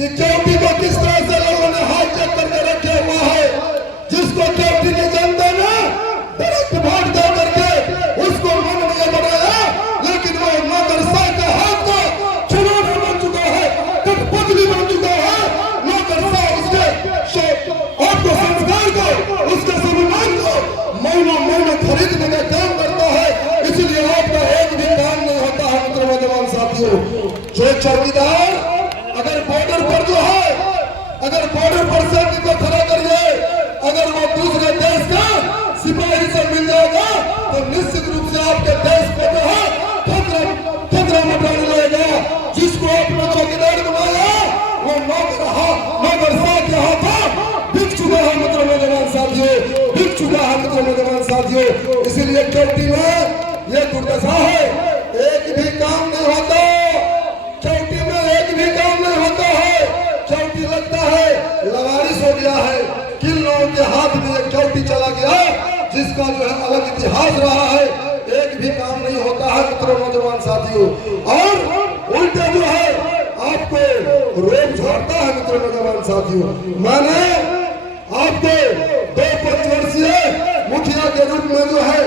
कि चौकी को किस तरह से लोगों ने हाईजैक करके रखे हुआ है, जिसको चौकी की जनता ने डायरेक्ट वोट दे करके उसको माननीय बनाया, लेकिन वो नौकरशाह के हाथ का खिलौना बन चुका है, कठपुतली बन चुका है। नौकरशाह उसके आपको संस्कार को, उसके सम्मान को महीनों खरीदने का काम करता है। इसलिए आपका एक भी काम नहीं होता है मित्र नौजवान साथियों। जो चौकीदार अगर बॉर्डर पर जो है, अगर बॉर्डर पर सैनिक को खड़ा करिए, अगर वो दूसरे देश का सिपाही से मिल जाएगा तो निश्चित रूप से आपके देश को जो है खतरा मचाने लगेगा। जिसको आपने चौकीदार बनाया वो नौकरशाह के हाथों बिक चुका है मित्र नौजवान साथियों, बिक चुका है मित्र नौजवान साथियों। इसीलिए चौकी में ये दुर्दशा है, एक भी काम नहीं होता चौकी में, एक भी काम नहीं होता है। चौकी लगता है लवारिस हो गया है, किन लोगों के हाथ में एक चौकी चला गया जिसका जो है अलग इतिहास रहा है। एक भी काम नहीं होता है मित्रों नौजवान साथियों, और उल्टे जो है आपको रोक छोड़ता है मित्रों नौजवान साथियों। मैंने आपको 2 पंचवर्षीय मुखिया के रूप में जो है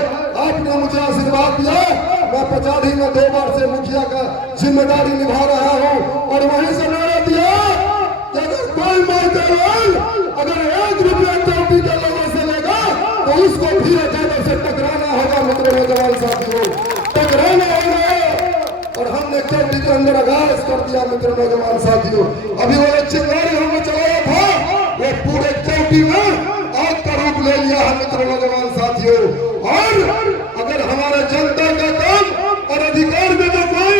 आपने मुझे आशीर्वाद दिया। मैं पचाड़ी में 2 बार से मुखिया का जिम्मेदारी निभा रहा हूँ, और वहीं से नारा दिया कि अगर कोई माई अगर 1 रुपया चौकी के लोगों से लेगा तो उसको भी अजय से टकराना होगा मित्र नौजवान साथियों, टकराना होगा। और हमने चौकी के अंदर आगाज कर दिया मित्र नौजवान साथियों। अभी वो चिंगारी हमने चलाया था, वो पूरे चौकी में आग का रूप ले लिया है मित्र नौजवान साथियों। और अगर हमारे जनता का काम और अधिकार में जो कोई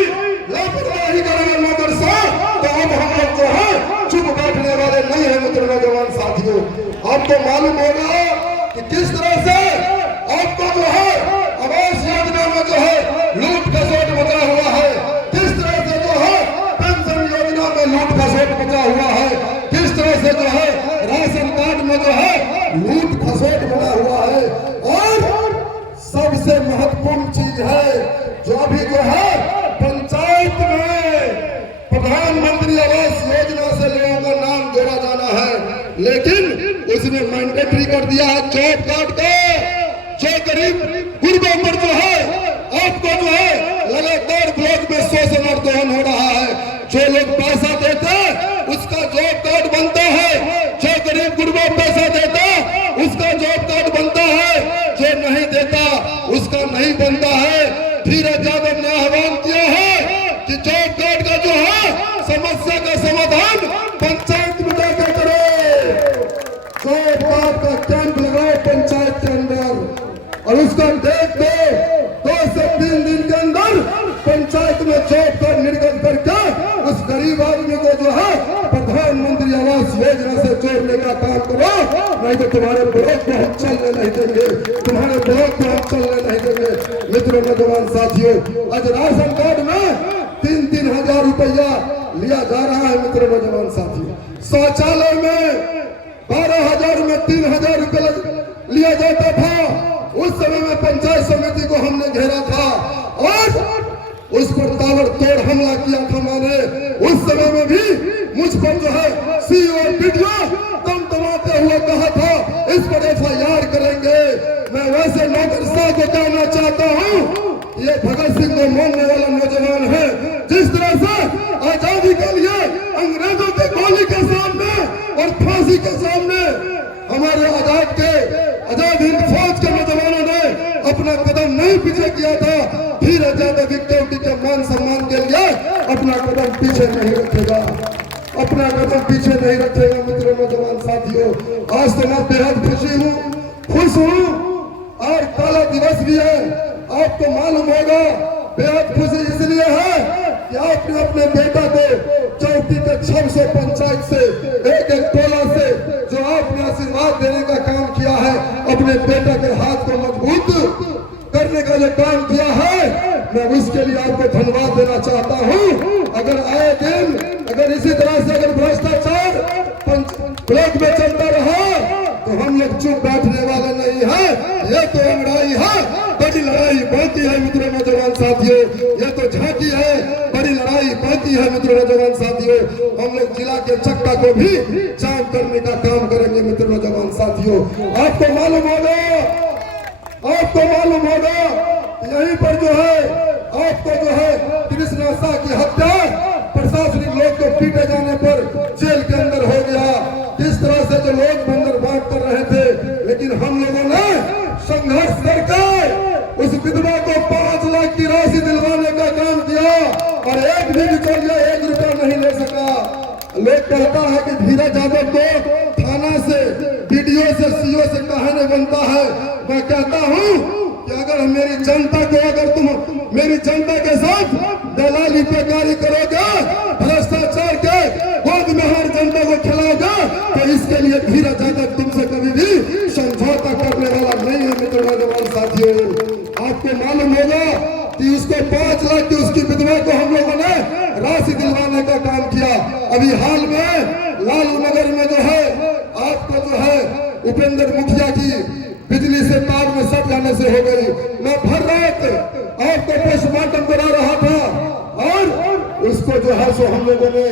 लापरवाही करेगा नौकरशाह, तो अब हम लोग जो है चुप बैठने वाले नहीं है मित्र नौजवान साथियों। आपको मालूम होगा कि किस तरह से आपको जो है आवास योजना में जो है लूट खसोट मचा हुआ है, किस तरह से जो है पेंशन योजना में लूट खसोट मचा हुआ है, किस तरह से जो है राशन कार्ड में जो है लूट खसोट बना हुआ है। और सबसे महत्वपूर्ण चीज है जो अभी जो है पंचायत में प्रधानमंत्री आवास योजना से लोगों का नाम जोड़ा जाना है, लेकिन उसने मैंडेटरी कर दिया है जॉब कार्ड को। जो गरीब गुर्बों पर जो है आपको जो है लगातार ब्लॉक में शोषण और दोहन हो रहा है। जो लोग पैसा देते उसका जॉब कार्ड बनता है, जो गरीब गुर्बों पैसा देता उसका जॉब कार्ड बनता है, जो नहीं देता उसका नहीं बनता है। धीरज यादव ने आह्वान किया है कि जॉब कार्ड का जो है समस्या का समाधान पंचायत में जाकर करो, जॉब कार्ड का कैंप लगाओ पंचायत के अंदर, और उसका देख दो 2 से 3 दिन के अंदर पंचायत में जॉब कार्ड निर्गत करके उस गरीब आदमी को जो है प्रधानमंत्री आवास योजना से जोड़ने का काम करो। नहीं तो तुम्हारे ब्लॉक को हम चलने नहीं देंगे, तुम्हारे ब्लॉक को हम चलने नहीं देंगे। मित्रों नौजवान साथियों, आज राशन कार्ड में 3-3 हजार रुपया लिया जा रहा है मित्रों नौजवान साथियों। शौचालय में 12,000 में 3,000 रुपया लिया जाता था। उस समय में पंचायत समिति को हमने घेरा था और उस पर ताबड़तोड़ हमला किया था मैंने। उस समय में भी मुझ पर जो है सीओ और वीडियो तमाते हुए कहा था इस पर FIR करेंगे। मैं वैसे नौकरशाह को कहना चाहता हूँ, ये भगत सिंह को मानने वाला नौजवान है। जिस तरह से आजादी के लिए अंग्रेजों की गोली के सामने और फांसी के सामने हमारे आजाद हिंद फौज के नौजवानों ने अपना कदम नहीं पीछे किया था, धीरज यादव चौकी के मान सम्मान के लिए अपना कदम पीछे नहीं रखेगा, अपना कदम पीछे नहीं रखेगा। मित्रों नौजवान साथियों, आज तो मैं बेहद खुश हूँ और काला दिवस भी है। आपको मालूम होगा बेहद खुशी इसलिए है कि आपने अपने बेटा को चौकी के 600 पंचायत से एक टोला से जो आपने आशीर्वाद देने का काम किया है, अपने बेटा के हाथ को मजबूत करने का जो काम किया है, मैं उसके लिए आपको धन्यवाद देना चाहता हूं। अगर आए दिन अगर इसी तरह से अगर भ्रष्टाचार ब्लॉक में चलता रहा तो हम लोग चुप बैठने वाले नहीं है। ये तो लड़ाई है, बड़ी लड़ाई बाकी है मित्रों नौजवान साथियों, ये तो झांकी है, बड़ी लड़ाई बाकी है। मित्र नौजवान साथियों, हम लोग जिला के चक्का को भी जाम करने का काम करेंगे मित्र नौजवान साथियों। आपको मालूम होगा यहीं पर जो है आपको जो है कृष्णा शाह की हत्या प्रशासनिक लोग को पीटे जाने पर जेल के अंदर हो गया। किस तरह से जो लोग बंदर बांट कर रहे थे, लेकिन हम लोगों ने संघर्ष करके उस विधवा को 5 लाख की राशि दिलवाने का काम किया और एक भी बिचौलिया 1 रुपया नहीं ले सका। लोग कहता है कि धीरज यादव को थाना से, बीडीओ से, सीओ से कहने बनता है। मैं कहता हूँ कि अगर मेरी जनता को, अगर तुम मेरी जनता के साथ दलाली पे कार्य करोगे, भ्रष्टाचार के गोद में हर जनता को खिलाओगे, तो इसके लिए धीरज यादव तुमसे कभी भी समझौता करने वाला नहीं है मित्र नौजवान साथियों। आपको मालूम होगा कि उसको 5 लाख की उसकी विधवा को हम लोगों ने राशि दिलवाने का काम किया। अभी हाल में लालू नगर में जो है आपको जो है उपेंद्र मुखिया की बिजली से तार में सट जाने से हो गई। मैं भर रात आपको पोस्टमार्टम करा रहा था और उसको जो है सो हम लोगों ने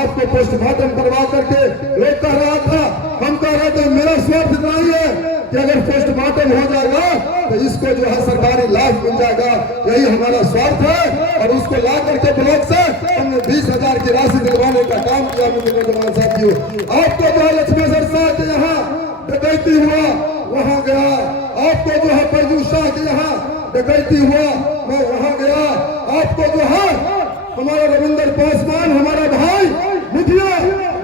आपको पोस्टमार्टम करवा करके लोग कह रहा था, हम कह रहे थे मेरा स्वार्थ इतना ही है कि अगर पोस्टमार्टम हो जाएगा तो इसको जो है सरकारी लाभ मिल जाएगा, यही हमारा स्वार्थ है। और उसको ला करके ब्लॉक से हमने 20,000 की राशि दिलवाने का काम किया मित्र नौजवान साथियों। आपको जो है लक्ष्मेश्वर शाह के यहाँ डकैती हुआ, वहां गया। आपको जो है बैजू शाह के यहाँ डकैती हुआ, मैं वहां गया। आपको जो है हमारा रविंद्र पासवान हमारा भाई मुखिया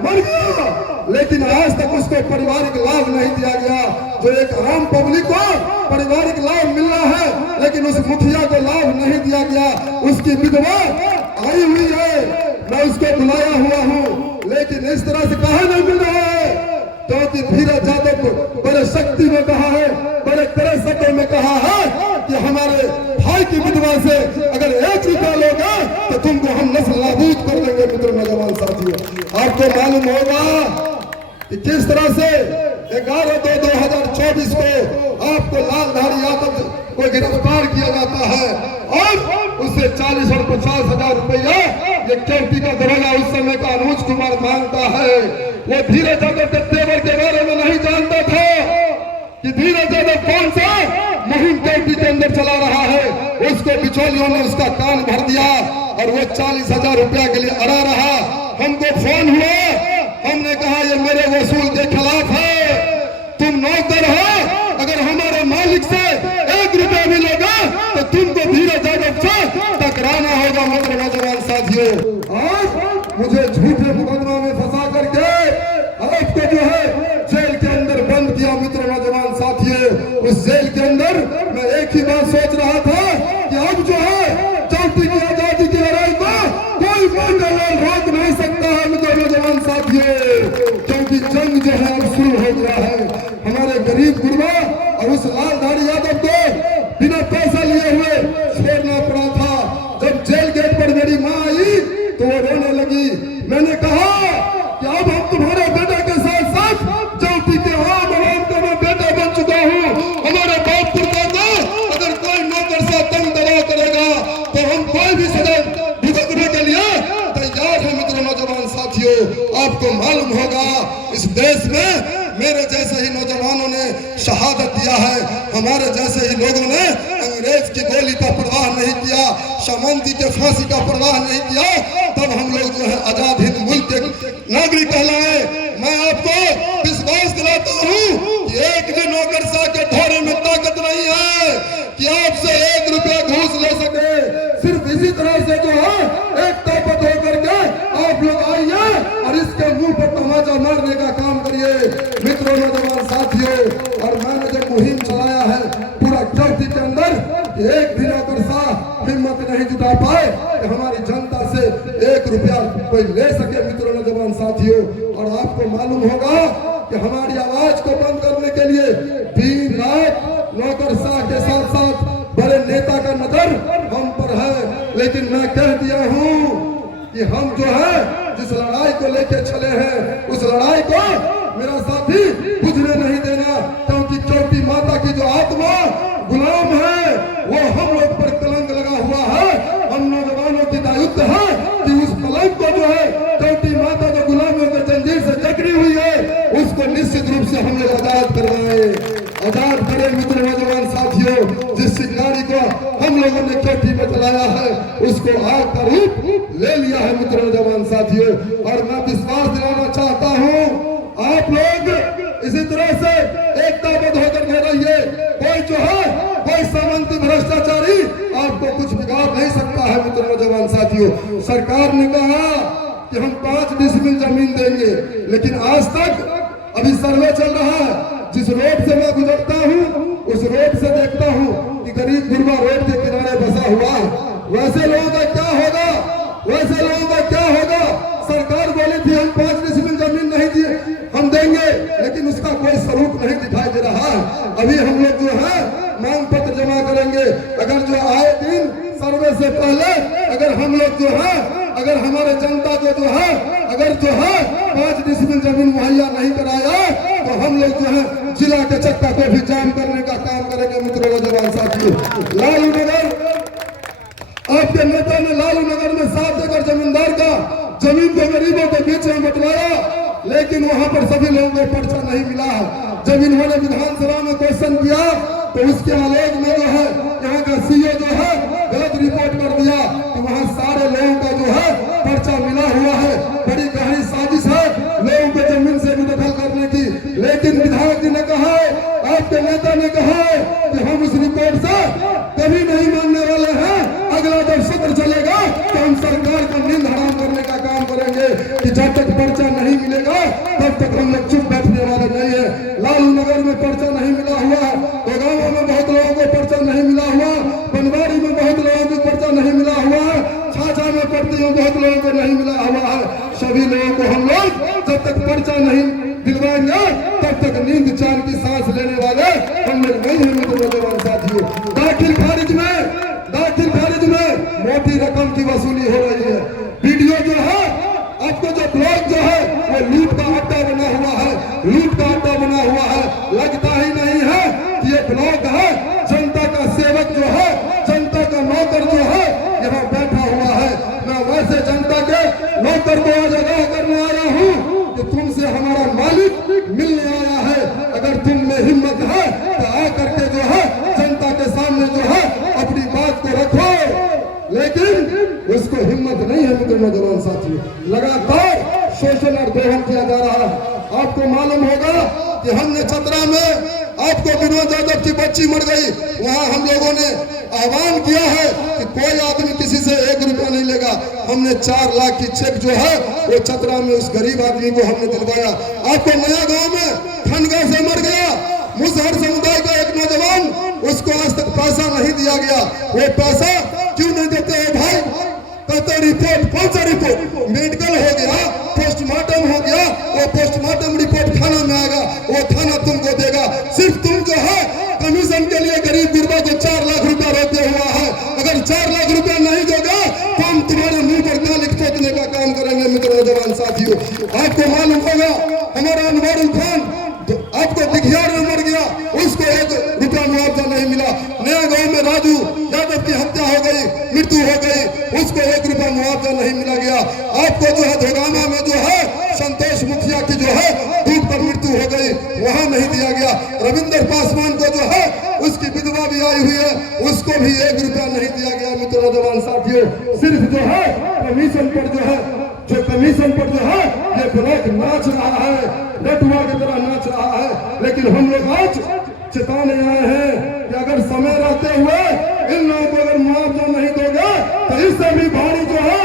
मर गया, लेकिन आज तक उसको पारिवारिक लाभ नहीं दिया गया। जो एक आम पब्लिक को पारिवारिक लाभ मिल रहा है, लेकिन उस मुखिया को लाभ नहीं दिया गया। उसकी विधवा आई हुई है, मैं उसको बुलाया हुआ हूँ, लेकिन इस तरह से कहा नहीं मिल रहा है। क्योंकि धीरज यादव को बड़े शक्ति में कहा है, बड़े तरह शक्ल में कहा है कि हमारे भाई की विधवा से अगर 1 रुपया लोगे तो तुमको हम नस्ल नाबूद कर देंगे मित्र नौजवान साथियों। आपको मालूम होगा कि किस तरह से 11/2/2024 को आपको लालधारी यादव को गिरफ्तार किया जाता है और उससे 40 और 50,000 रुपया ये चौकी का दरोगा उस समय का अनुज कुमार मांगता है। वो धीरज यादव के तेवर के बारे में नहीं जानता था कि धीरज यादव कौन सा मुहिम चौकी के अंदर चला रहा है। उसको बिचौलियों ने उसका कान भर दिया और वो 40,000 रुपया के लिए अड़ा रहा। हमको फोन हुआ, हमने कहा ये मेरे वसूल के खिलाफ है, तुम नौकर हो, अगर हमारे मालिक से 1 रुपया भी लेगा तो तुमको धीरज यादव से टकराना होगा मित्र नौजवान साथियों। आज मुझे झूठे मुकदमा में फंसा करके आपको जो है जेल के अंदर बंद किया मित्र नौजवान साथियों। उस जेल के अंदर मैं एक ही बात सोच रहा था कि अब जो है चौथी की आजादी की लड़ाई को कोई मंडल रोक नहीं सकता है मित्र नौजवान साथियों, क्योंकि जंग जो है अब शुरू हो गया है। हमारे गरीब गुरबा और उस लालधारी यादव को बिना पैसा लिए हुए छोड़ना पड़ा था। जब जेल गेट पर मेरी माँ आई तो वो रोने लगी। मैंने कहा कि अब हम तुम्हारे बेटे के साथ साथ चौथी के आम आराम का मैं बेटा बन चुका हूँ। हमारे बाप पुरखा को अगर कोई नौकर से दम दबा करेगा तो हम कोई भी सजा भुगतने के लिए तैयार है मित्र नौजवान साथियों। आपको मालूम होगा इस देश में मेरे जैसे ही नौजवानों ने शहादत दिया है, हमारे जैसे ही लोगों ने अंग्रेज की गोली का परवाह नहीं किया, सामंती के फांसी का परवाह नहीं किया, तब हम लोग जो है आजाद हिंद मुल्क के नागरिक कहलाए। मैं आपको विश्वास दिलाता हूँ कि एक भी नौकरशाह के ढोरे में ताकत नहीं है कि आपसे 1 रुपया घूस ले सके। सिर्फ इसी तरह से जो है एक ताकत होकर के आप लोग आइए और इसके मुंह पर तमाचा मारने का काम करिए मित्रों नौजवान साथियों। और मैंने जब मुहिम चलाया है पूरा चौथी के अंदर, एक भी नौकरशाह हिम्मत नहीं जुटा पाए कि हमारी जनता से 1 रुपया कोई ले सके मित्रों नौजवान साथियों। और आपको मालूम होगा कि हमारी आवाज को बंद करने के लिए दिन रात नौकरशाह के साथ साथ बड़े नेता का नजर हम पर है, लेकिन मैं कह दिया हूँ कि हम जो है जिस लड़ाई को लेके चले हैं उस लड़ाई को मेरा साथी बुझने नहीं देना, क्योंकि चौथी माता की जो आत्मा गुलाम है वो हम लोग पर कलंक लगा हुआ है। हम नौजवानों की दायित्व है कि उस कलंक को जो है चौथी माता जो गुलामियों के जंजीर से जकड़ी हुई है, उसको निश्चित रूप से हम लोग आजाद करवाए, आजाद करें मित्र नौजवान साथियों। जिस चिंगारी को हम लोगों ने कोठी में जलाया है, उसको आग का रूप ले लिया है मित्र नौजवान साथियों। और मैं विश्वास दिलाना चाहता हूँ, आप लोग इसी तरह से एकताबद्ध होकर के रहिए। कोई जो है, कोई सामंती भ्रष्टाचारी आपको कुछ बिगाड़ नहीं सकता है मित्र नौजवान साथियों। सरकार ने कहा कि हम 5 डिसमिल जमीन देंगे, लेकिन आज तक अभी सर्वे चल रहा है। जिस रोड से मैं गुजरता हूँ, उस रोड से देखता हूँ कि गरीब गुरबा रोड के किनारे बसा हुआ है। वैसे लोगों का क्या होगा, वैसे लोगों का क्या होगा? सरकार बोली थी हम 5 डिसमिल जमीन नहीं दिए, हम देंगे, लेकिन उसका कोई स्वरूप नहीं दिखाई दे रहा है। अभी हम लोग जो है मांग पत्र जमा करेंगे। अगर जो आए दिन सर्वे से पहले अगर हम लोग जो है, अगर हमारे जनता को जो है, अगर जो है 5 डिसमिल जमीन मुहैया नहीं कराया, तो हम लोग जो है जिला के चक्का को भी जाम करने का काम करेंगे मित्रों नौजवान साथियों। लालू नगर, आपके नेता ने लालू नगर में 7 एकड़ जमींदार का जमीन को गरीबों के बीच में बंटवाया, लेकिन वहां पर सभी लोगों को पर्चा नहीं मिला है। जब इन्होंने विधानसभा में क्वेश्चन किया तो उसके आलोक में जो है यहाँ का सीओ जो है गलत रिपोर्ट कर दिया कि वहाँ सारे लोगों का जो है पर्चा मिला हुआ है। बड़ी गहरी साजिश है लोगों को जमीन से बेदखल करने की। लेकिन विधायक जी ने कहा, आपके नेता ने कहा कि हम उस रिपोर्ट से कभी नहीं मानने वाले हैं। अगला जब सत्र चलेगा तो हम सरकार को नींद हराम करने का काम करेंगे कि जब तक पर्चा नहीं मिलेगा तब तक हम लोग चुप बैठने वाले नहीं है। लालू नगर में पर्चा नहीं मिला हुआ है, गाँवों में बहुत लोगों को पर्चा नहीं मिला हुआ, बनवारी में बहुत लोगों को पर्चा नहीं मिला हुआ है, छाछा में पड़ती हूँ बहुत लोगों को नहीं मिला हुआ है। सभी लोगों को हम लोग जब तक पर्चा नहीं दिलवाएंगे तब तक नींद चैन की सांस लेने वाले हम लोग नहीं है मित्र नौजवान साथियों। दाखिल खारिज में मोटी रकम की वसूली हो रही है। वीडियो जो है, आपको जो ब्लॉग जो है वो लूट का अड्डा बना हुआ है, लूट का अड्डा बना हुआ है। लगता ही नहीं है कि ये ब्लॉग है। जनता का सेवक जो है, जनता का नौकर जो है यहाँ बैठा हुआ है। मैं वैसे जनता के नौकर को आज आगाह करने आया हूँ कि तुमसे हमारा मालिक मिलने आया है। अगर तुम में हिम्मत है तो आकर के जो है जनता के सामने जो है अपनी बात को रखो, लेकिन उसको हिम्मत नहीं है मित्र नौजवान साथियों। लगातार शोषण और दोहन किया जा रहा है। आपको मालूम होगा कि हमने चतरा में, आपको विनोद यादव की बच्ची मर गई, वहां हम लोगों ने आह्वान किया है कि कोई आदमी किसी से 1 रुपया नहीं लेगा। हमने 4 लाख की चेक जो है वो चतरा में उस गरीब आदमी को हमने दिलवाया। आपको नया गांव में खनगा से मर गया मुसहर समुदाय का एक नौजवान, उसको आज तक पैसा नहीं दिया गया। वो पैसा क्यों नहीं देते हो भाई? कहते रिपोर्ट, कौन सा रिपोर्ट? मेडिकल हो गया, पोस्टमार्टम हो गया, वो पोस्टमार्टम रिपोर्ट थाना में आएगा, वो थाना तुमको देगा। सिर्फ तुम जो है कमीशन के लिए गरीब गुरबा को 4 लाख रुपया रोके हुआ है। अगर 4 लाख रुपया नहीं दोगे तो हम तुम्हारे मुंह पर कालिक पोतने का काम करेंगे मित्र नौजवान साथियों। आपको मालूम होगा हमारा अनवारुल खान आपको दिखियार में मर गया, उसको 1 रुपया मुआवजा नहीं मिला। नया गांव में राजू यादव की हत्या हो गई, मृत्यु हो गई, उसको 1 रुपया मुआवजा नहीं मिला गया। आपको जो है धोगामा में जो है संतोष मुखिया की जो है धूप पर मृत्यु हो गई, वहां नहीं दिया गया। रविंद्र पासवान को जो है उसकी विधवा भी आई हुई है, उसको भी 1 रुपया नहीं दिया गया मित्र नौजवान साथियों। सिर्फ जो है कमीशन पर जो है, जो कमीशन पर जो है ये ब्लॉक नाच रहा है, रटुआ की तरह नाच रहा है। लेकिन हम लोग आज चेताने आए हैं कि अगर समय रहते हुए इन लोगों को अगर मुआवजा नहीं दोगे तो इससे भी भारी जो है